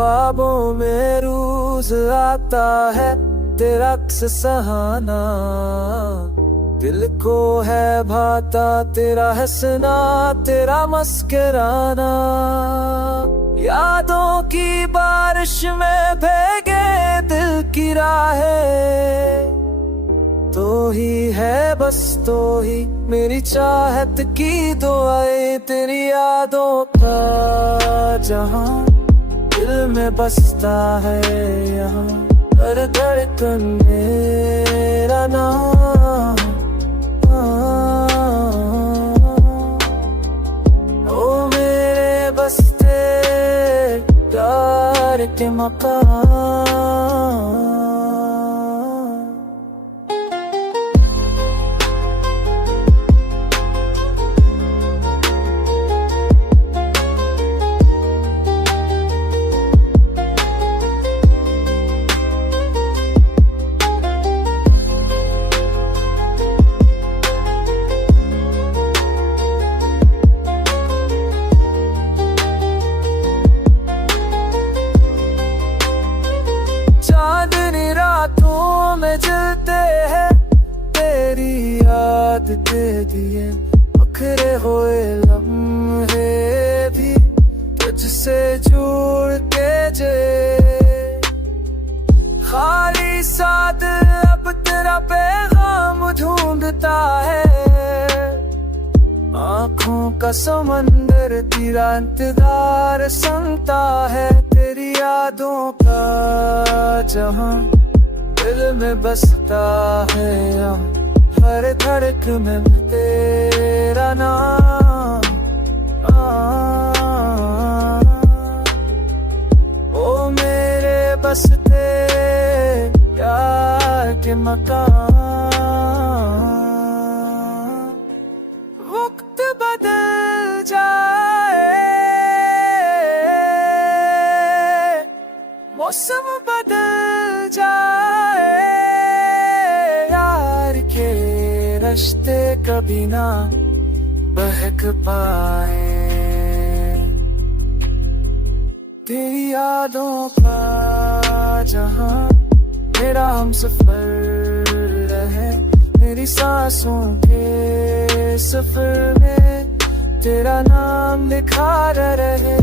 ख्वाबों में रोज आता है तेरा अक्स सहाना, दिल को है भाता तेरा हंसना, तेरा मुस्कुराना। यादों की बारिश में भीगे दिल की राहें, तो ही है बस तो ही मेरी चाहत की दुआएं। तेरी यादों का जहां दिल में बसता है, यहाँ हर धड़कन मेरा नाम। ओ मेरे बसते प्यार के मकान। चांदनी रातों में जलते हैं तेरी याद के दिए, बिखरे हुए लम्हे भी तुझसे जोड़ के जे। खाली साथ अब तेरा पैगाम ढूंढता है, आँखों का समंदर तेरा इंतजार सुनता है। तेरी यादों का जहां दिल में बसता है, हर धड़कन में तेरा नाम। ओ मेरे बसते प्यार के मकान। वक्त बदल जाए, मौसम बदल जाए, यार के रिश्ते कभी ना बहक पाए। तेरी यादों का जहां मेरा हमसफर रहे, मेरी सांसों के सफर में तेरा नाम लिखा रहे।